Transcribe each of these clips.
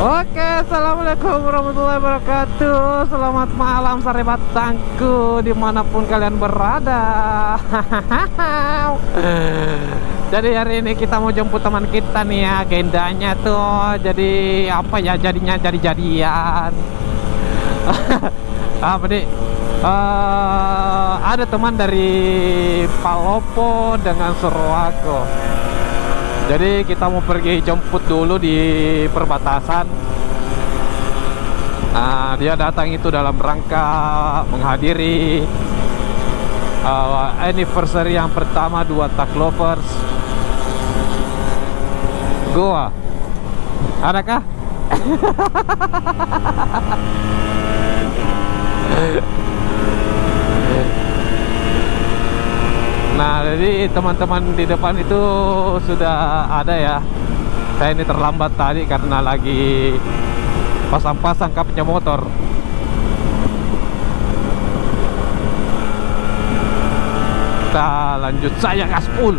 Oke, assalamualaikum warahmatullahi wabarakatuh. Selamat malam sahabatku dimanapun kalian berada. Jadi hari ini kita mau jemput teman kita nih ya. Agendanya tuh jadi apa ya, jadinya jadi-jadian. Apa nih? Ada teman dari Palopo dengan Surwako. Jadi kita mau pergi jemput dulu di perbatasan. Nah, dia datang itu dalam rangka menghadiri anniversary yang pertama dua Tag Lovers. Goa. Adakah? Nah, jadi teman-teman di depan itu sudah ada ya. Saya ini terlambat tadi karena lagi pasang-pasang kapnya motor. Kita lanjut saja gaspol.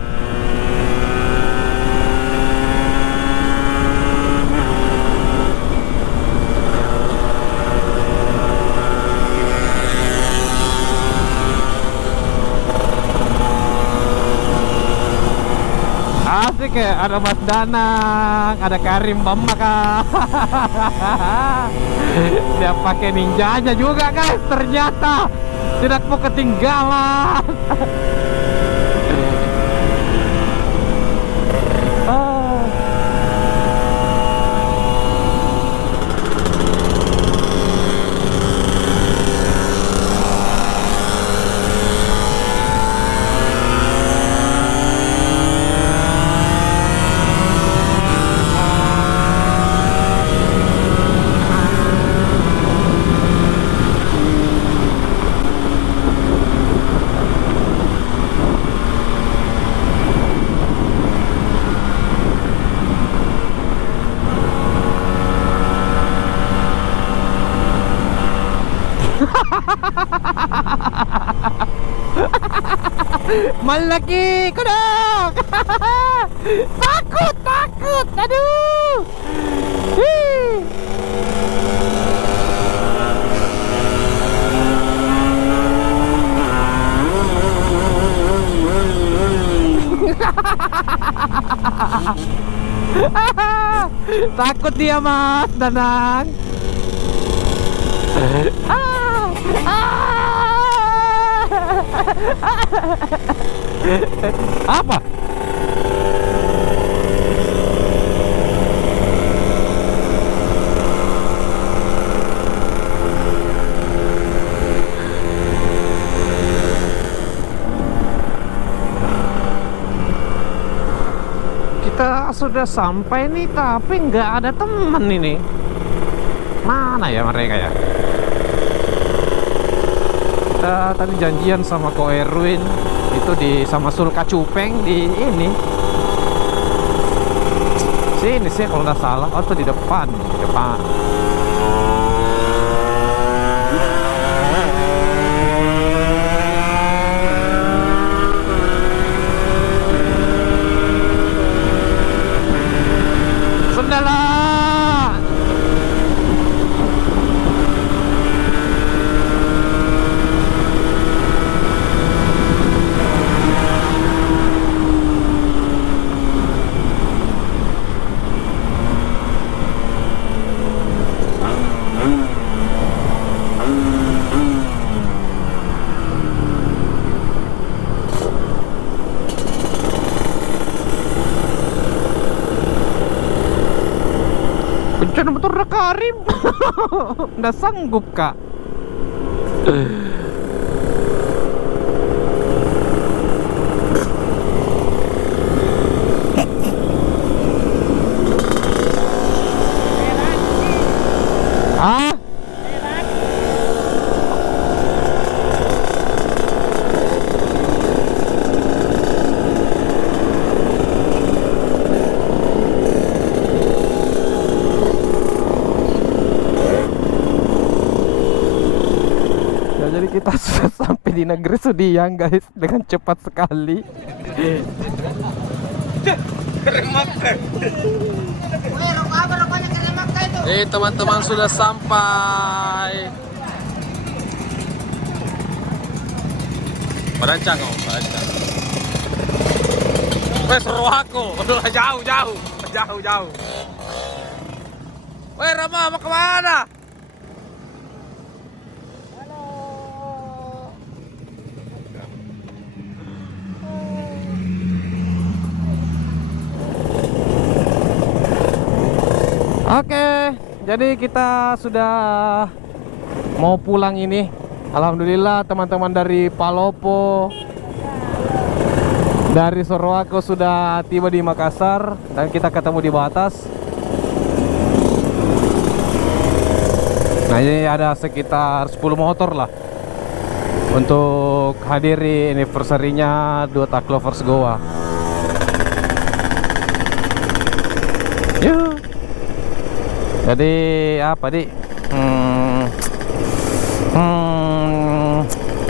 Asik ya, ada Mas Danang, ada Karim Bambaka. Dia pakai ninjanya juga guys, ternyata tidak mau ketinggalan. Malaki kodok. Takut, aduh. Takut dia Mas Danang. Apa? Kita sudah sampai nih, tapi nggak ada teman ini. Mana ya mereka ya? Kita tadi janjian sama Ko Erwin itu di sama Sulka Cupeng di ini. Sini sih kalau nggak salah. Oh, tuh di depan. Sendala. Kencana motor Karim. Nggak sanggup kak. Ah? Jadi kita sudah sampai di negeri Sudiang guys, dengan cepat sekali. teman-teman sudah sampai. Padancang, oh, Padancang. Seru aku. Jauh. Weh, Rama, mau kemana? Oke, jadi kita sudah mau pulang ini. Alhamdulillah teman-teman dari Palopo, dari Sorowako sudah tiba di Makassar dan kita ketemu di batas. Nah, ini ada sekitar 10 motor lah untuk hadiri anniversary-nya Dota Clovers Goa. Yuh. Jadi apa di?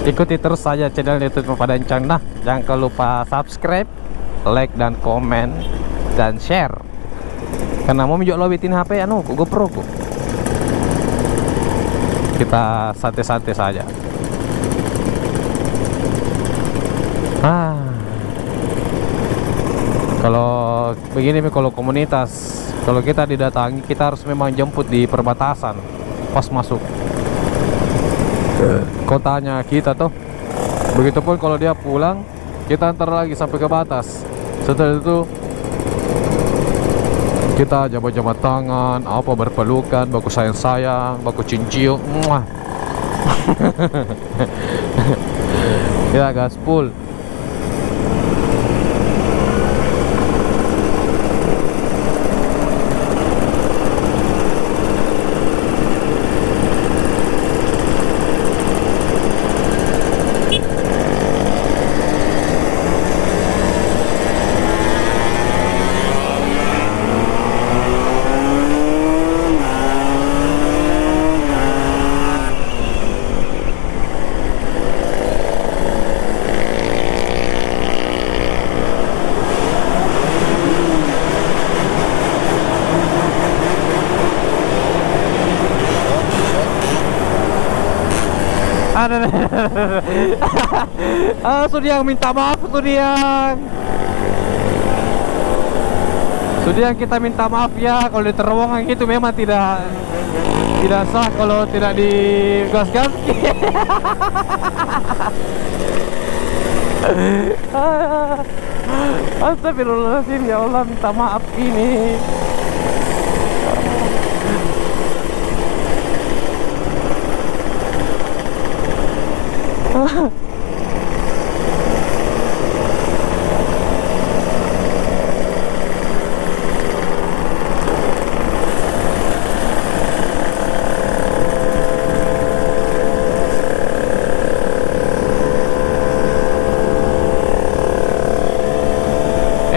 Ikuti terus saja channel YouTube Padancang. Nah, jangan lupa subscribe, like dan komen dan share. Karena mau minjok lobitin HP GoPro ku. Kita santai-santai saja. Kalau begini kalau komunitas, kalau kita didatangi, kita harus memang jemput di perbatasan pas masuk kotanya kita tuh. Begitupun kalau dia pulang, kita antar lagi sampai ke batas. Setelah itu kita jabat-jabat tangan, apa berpelukan, baku sayang-sayang, baku cinciu. Ya gaspol. Sudiang minta maaf, Sudiang kita minta maaf ya kalau di terowongan itu memang tidak sah kalau tidak digas-gas. Astagfirullahaladzim, ya Allah, minta maaf ini.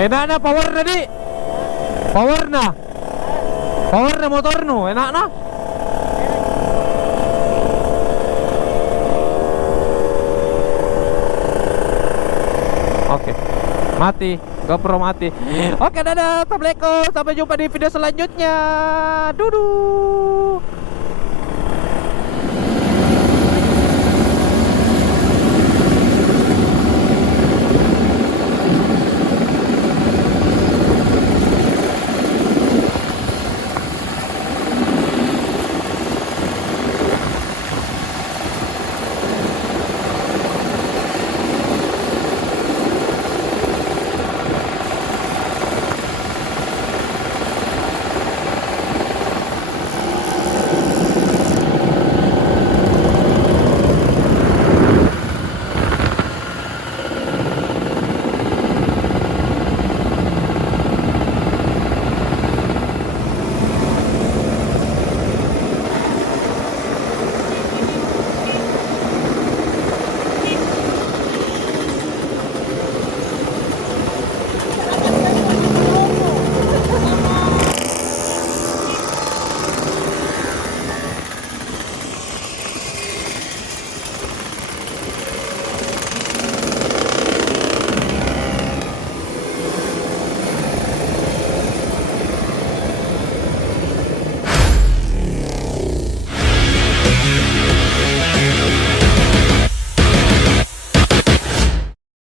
Enak na power na di. Power na motor no, enak na. Oke, mati, GoPro mati. Oke, dadah, assalamualaikum, sampai jumpa di video selanjutnya. Dudu.